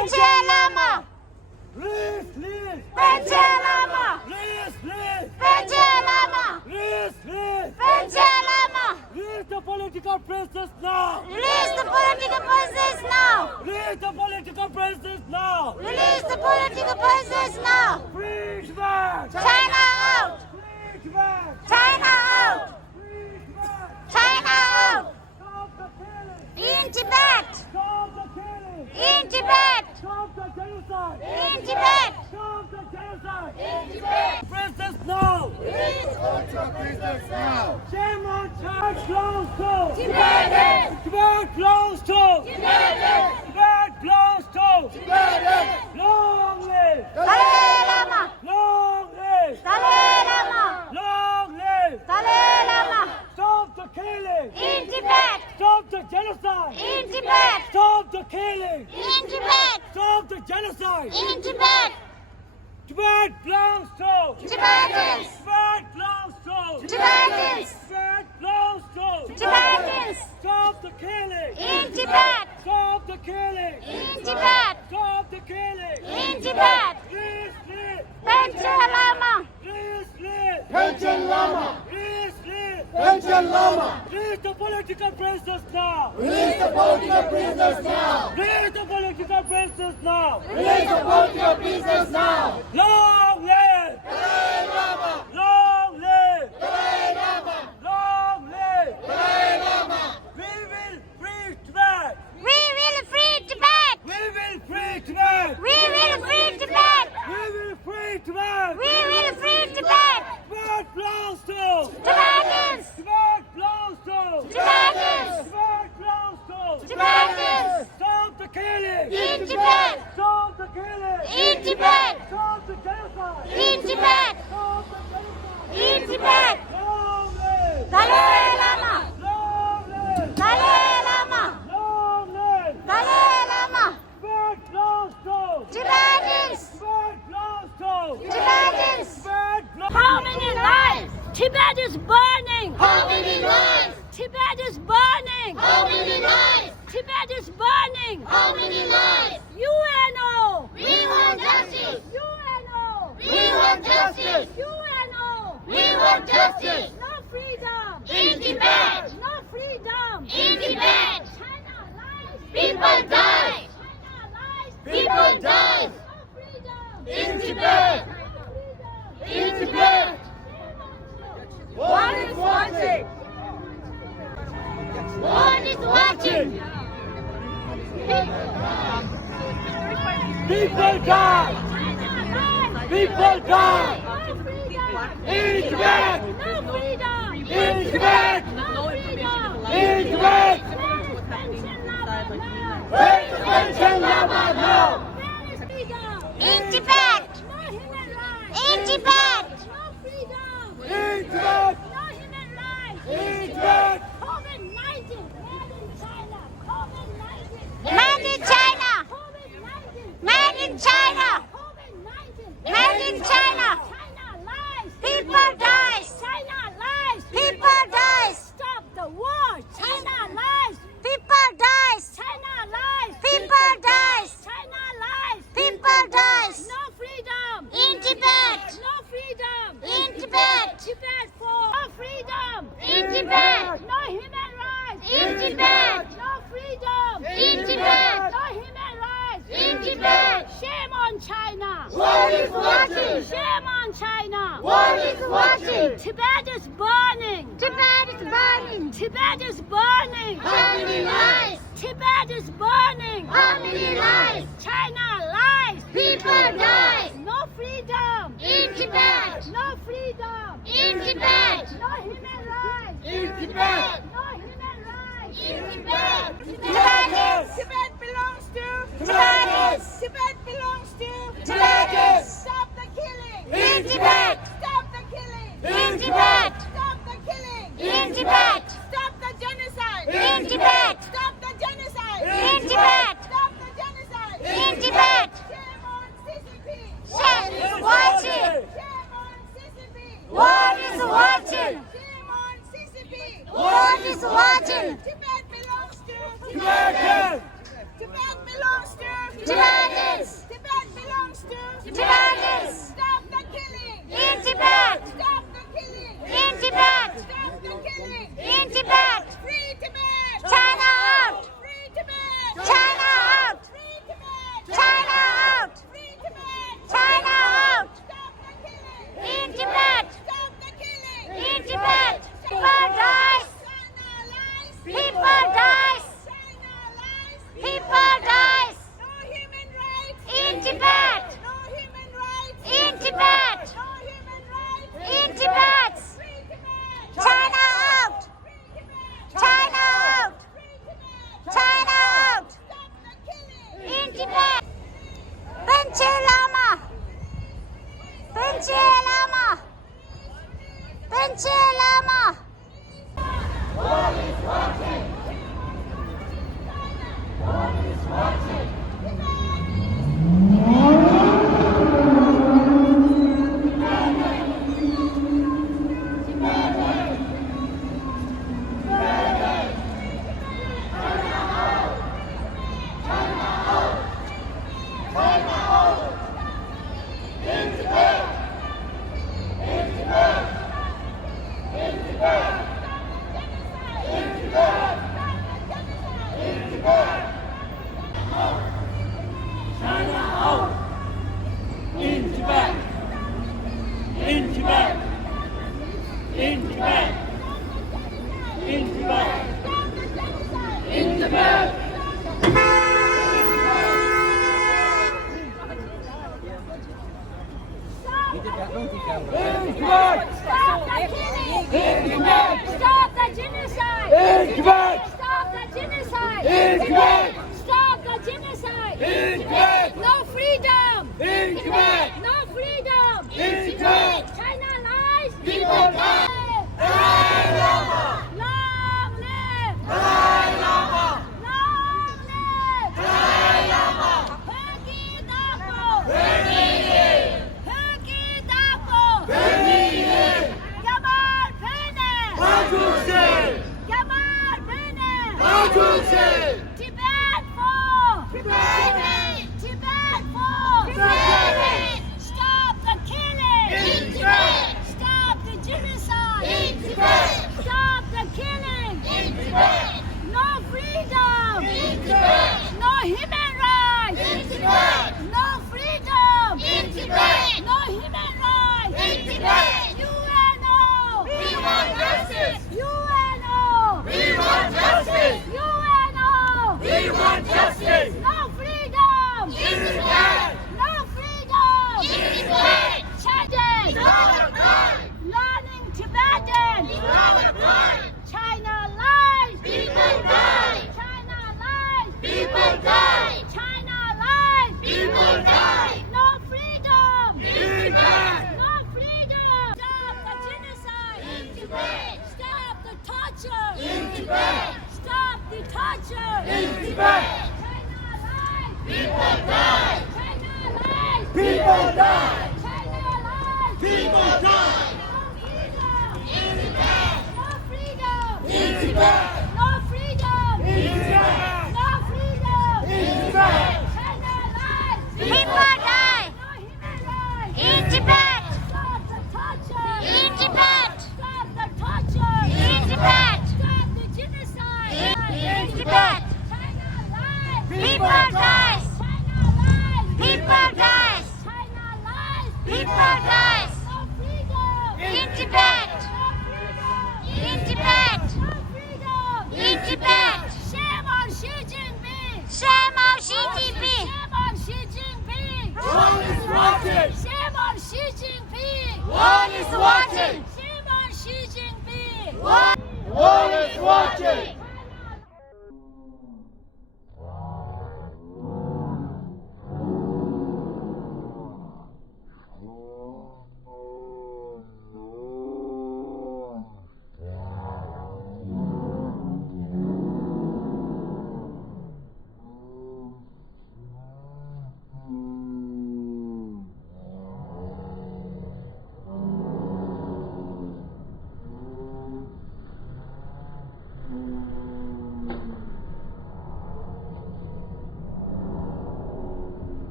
Panche Lama! Release! Panche Lama! Release! Panche Lama! Release! Panche Lama! Release the political prisoners now! Release the political prisoners now! Release the political prisoners now! Release the political prisoners now! Free Tibet! China out! Free Tibet! China out! Free Tibet! China out! Stop the killing! In Tibet! Stop the killing! In Tibet! Stop the genocide! In Tibet! Stop the genocide! In Tibet! Prisoners now! Release Ultra prisoners now! Shame on Tibet belongs to! Tibetans! Tibet belongs to! Tibetans! Tibet belongs to! Tibetans! Long live! Dalai Lama! Long live! Dalai Lama! Long live! Dalai Lama! Stop the killing! In Tibet! Stop the genocide! In Tibet! Stop the killing! In Tibet! Stop the genocide! In Tibet! Tibet belongs to! Tibetans! Tibet belongs to! Tibetans! Tibet belongs to! Tibetans! Stop the killing! In Tibet! Stop the killing! In Tibet! Stop the killing! In Tibet! Release! Panche Lama! Release! Pension Lama! Release! Pension Lama! Release the political prisoners now! Release the political prisoners now! Release the political prisoners now! Release the political prisoners now! Long live! Dalai Lama! Long live! Dalai Lama! Long live! Dalai Lama! We will free Tibet! We will free Tibet! We will free Tibet! We will free Tibet! We will free Tibet! We will free Tibet! Tibet belongs to! Tibetans! Tibet belongs to! Tibetans! Tibet belongs to! Tibetans! Stop the killing! In Tibet! Stop the killing! In Tibet! Stop the genocide! In Tibet! Stop the genocide! In Tibet! Long live! Dalai Lama! Long live! Dalai Lama! Long live! Dalai Lama! Tibet belongs to! Tibetans! Tibet belongs to! Tibetans! Tibet belongs How many lives? Tibet is burning. How many lives? Tibet is burning. How many lives? Tibet is burning. How many lives? UNO. We want justice! UNO. We want justice! UNO. We want justice! No freedom. In Tibet! No freedom. In Tibet! China lies. People die! China lies. People die! No freedom. In Tibet! No freedom. In Tibet! One is watching! One is watching! People die! People die! No freedom. In Tibet! No freedom. In Tibet! No freedom. In Tibet! Where's the pension Where's the pension Lama now? number now? Where is freedom? In Tibet! No human rights. In Tibet! No freedom. In Tibet! No human rights. In Tibet! COVID-19. Made in China. COVID-19. Made in China! COVID-19. Made in China! COVID-19. Made in China! China lies. People dies! China lies. People dies! Stop the war. China lies. People dies! China lies. People dies! China lies. People dies! No freedom. In Tibet! No freedom. In Tibet! Tibet for no freedom. In Tibet! No human rights. In Tibet! No freedom. In Tibet! No human rights. In Tibet! Shame on China. World is watching! Shame on China. World is watching! Tibet is burning. Tibet is burning! Tibet is burning. How many lives? Tibet is burning. How many lives? China lies. People die! No freedom. In Tibet! No freedom. In Tibet! No human rights. In Tibet! No human rights. In Tibet! Tibetans! Tibet belongs to. Tibetans! Tibet belongs to. Tibetans! Stop the killing. In Tibet! Stop the killing. In Tibet! Stop the killing. In Tibet! Stop the genocide. In Tibet! Stop the genocide. In Tibet! Stop the genocide. In Tibet! Shame on CCP. Shame is watching! Shame on CCP. World is watching! Shame on CCP. World is watching! Tibet belongs to. Tibetans! Tibet belongs to. Tibet Pinche Lama! Pinche Lama! Pinche Lama! In Tibet! In Tibet! In Tibet! In Tibet! In Tibet! Stop the killing! Stop the genocide! In Tibet! Stop the genocide! In Tibet! Stop the genocide! In Tibet! No freedom! In Tibet! No freedom! In Tibet! China lies! People die! Dalai Lama! Long live! Dalai Lama! Long live! Dalai Lama! Pergi Dapo! Berdiri! Pergi Dapo! Berdiri! Jamal Pene! Maju sih! Jamal Pene! Maju sih! Tibet for! Tibet! Tibet for! Tibet! Stop the killing! In Tibet! Stop the genocide! In Tibet! Stop the killing! In Tibet! No freedom! In Tibet! No human rights! In Tibet! No freedom! In Tibet! No human rights! In Tibet! UNO! We want justice! UNO! We want justice! UNO! We want justice! No freedom! In Tibet! No freedom! In Tibet! Chanting! Lhakar! Learning Tibetan! Lhakar! China lies! People die! China lies! People die! China lies! People die! No freedom! In Tibet! No freedom! Stop the genocide! In Tibet! Stop the torture! In Tibet! Stop the torture! In Tibet! China lies! People die! China lies! People die! China lies! People die! No freedom! In Tibet! No freedom! In Tibet! No freedom! In Tibet! China lies! People die! No human rights! In Tibet! Stop the torture! In Tibet! Stop the torture! In Tibet! Stop the genocide! In Tibet! China lies! People dies! China lies! People dies! China lies! People dies! No freedom! In Tibet! No freedom! In Tibet! No freedom! In Tibet! Shame on Xi Jinping! Shame on Xi Jinping! Shame on Xi Jinping! One is watching! Shame on Xi Jinping! One is watching! Shame on Xi Jinping! One is watching!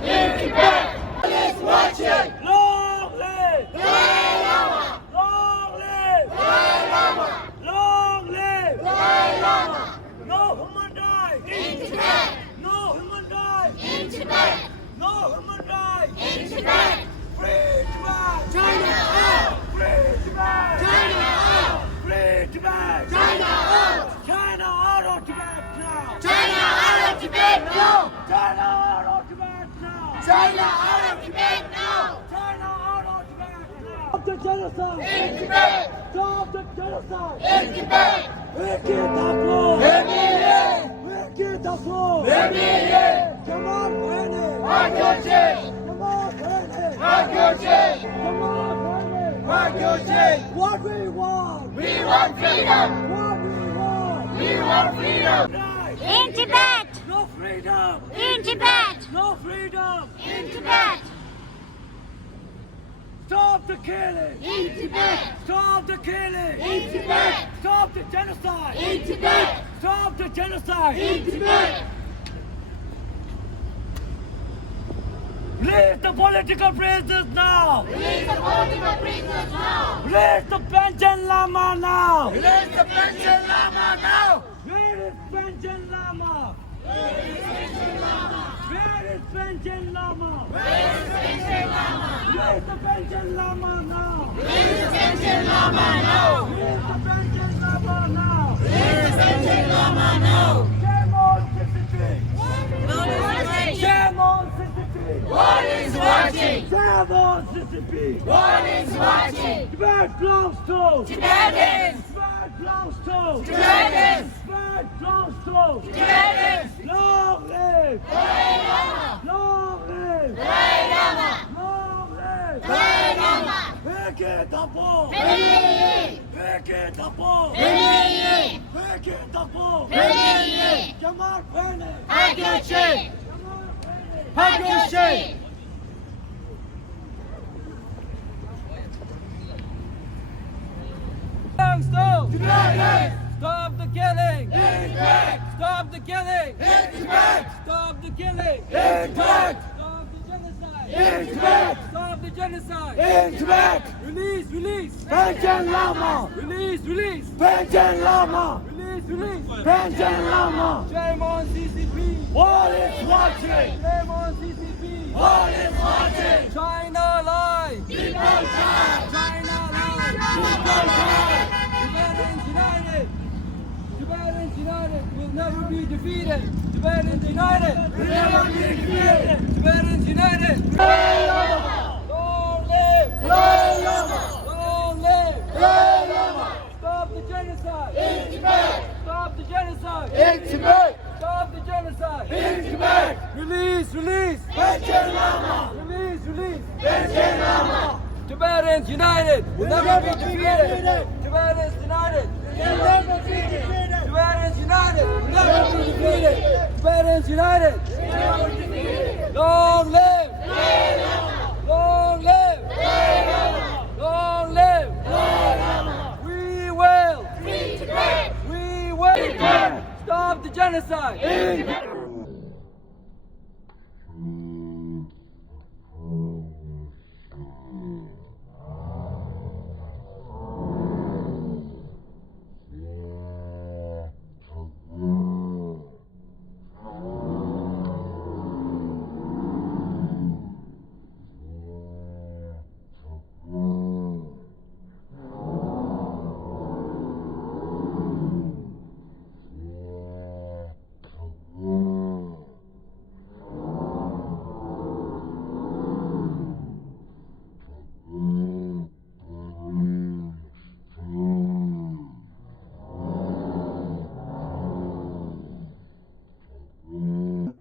In Tibet! One is watching! Long live! Dalai Lama! Long live! Dalai Lama! Long live! Dalai Lama! No human die! In Tibet! No human die! In Tibet! No human die! In Tibet! Free Tibet! China out! Free Tibet! China out! Free Tibet! China out! China out of Tibet now! China out of Tibet now! China out of Tibet now! China out of Tibet now! China out of Tibet now! Stop the genocide! In Tibet! Stop the genocide! In Tibet! Wicked the floor! Vermilion! Wicked the floor! Vermilion! Come on, Granny! Mark your chain! Come on, Granny! Mark your chain! Come on, Granny! Mark your chain! What we want! We want freedom! What we want! We want freedom! Right! In Tibet! No freedom! In Tibet! No freedom! In Tibet! Stop the killing! In Tibet! Stop the killing! In Tibet! Stop the genocide! In Tibet! Stop the genocide! In Tibet! Release the political prisoners now! Release the political prisoners now! Release the Panchen Lama now! Release the pension lama now! Where is Panchen Lama? Where is Panchen Lama? Where is pension lama? Release the Panchen Lama now! Release the pension lama now! Release the Panchen Lama now! Release the pension lama now! Shame on CCP! Shame on CCP! World is watching! Shame on CCP! World is watching! Tibet belongs to! Tibetans! Tibet belongs to! Tibetans! Tibet belongs to! Tibetans! Long live! Dalai Lama! Long live! Dalai Lama! Long live! Dalai Lama! Wicked the ball! Vermilion! Wicked the ball! Vermilion! Wicked the ball! Vermilion! Come on, Penny! Hug your chain! Come on, Penny! Hug your chain! Stop! Tibetans! Stop the killing! In Tibet! Stop the killing! In Tibet! Stop the killing! In Tibet! Stop the genocide! In Tibet! Stop the genocide! In Tibet! Release! Release! Pension lama! Release! Release! Pension lama! Release! Release! Pension lama! Shame on CCP! World is watching! Shame on CCP! World is watching! China lie! People die! China lie! People die! Tibetans united! Tibetans united will never be defeated! Tibetans united! We'll never be defeated! Tibetans united! Dalai Lama! Long live! Dalai Lama! Long live! Dalai Lama! Stop the genocide! In Tibet! Stop the genocide! In Tibet! Stop the genocide! In Tibet! Release! Release! Pension lama! Release! Release! Pension lama! Tibetans united will never be defeated! Tibetans united! We'll never be defeated! Tibetans united will never be defeated! Tibetans united! Never defeated! Long live! Dalai Lama! Long live! Dalai Lama! Long live! Dalai Lama! We will! Free Tibet! We will! Tibet! Stop the genocide!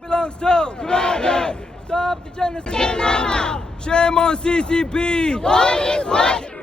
Belongs to Tibetans! stop the genocide. Shame on CCP. World is watching!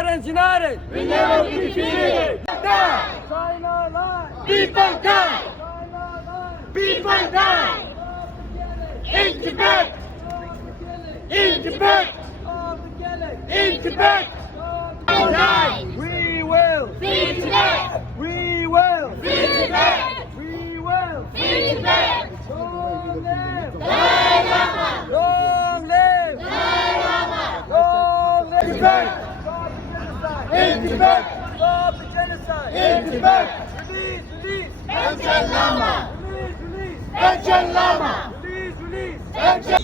Tibetans united. We never be defeated. Die. China lies. People die. China lies. People die. Stop the killing. In Tibet. Stop the killing. In Tibet. Stop the killing. In Tibet. Stop the All killing. die. We will. Free Tibet. We will. Free Tibet. We will. Free Tibet. Long live. Dalai Lama. Long live. Dalai Lama. Long live. Tibet. Stop the genocide. In Tibet. Stop the genocide. In Tibet. Release, release. Panchen Lama. Release, release. Panchen Lama. Release, release. Panchen.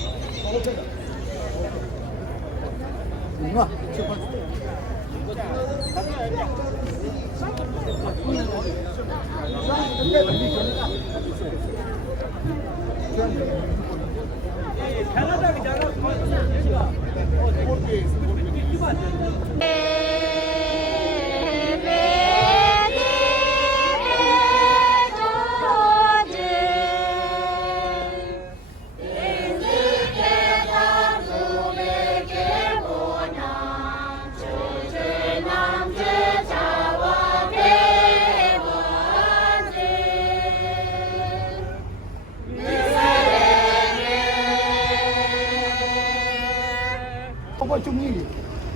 opportunity.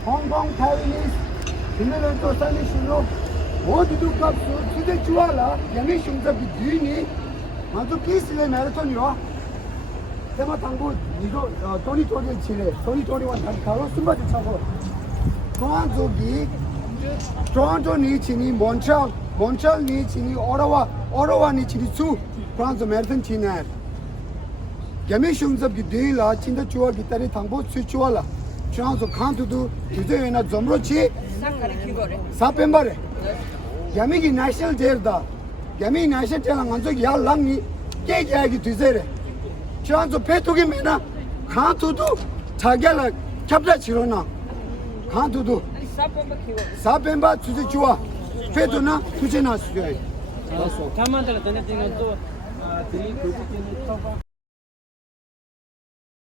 Hong Kong Taiwanese, Finland to Sunday Shiro, what to do cup to the Chuala, Yamishum the Bidini, Matu Peace Marathon, you are. Tematango, 2020 Chile, 2021, Taro, somebody travel. Toronto needs in Montreal needs in Ottawa needs in two, France American China. Yamishum the Bidila, Chinda Chua, Gitari Tango, Suchuala. Chance of can't do today in a Zomrochi, Sapembare. Yamiki National Delta, Yami National Telanganzo Yalangi, Kaki to Zere. Chance of Petugimena, can't do Tagala, Chapter Chirona, can't do Sapemba to the Chua, Petuna, Tuchena. Come on,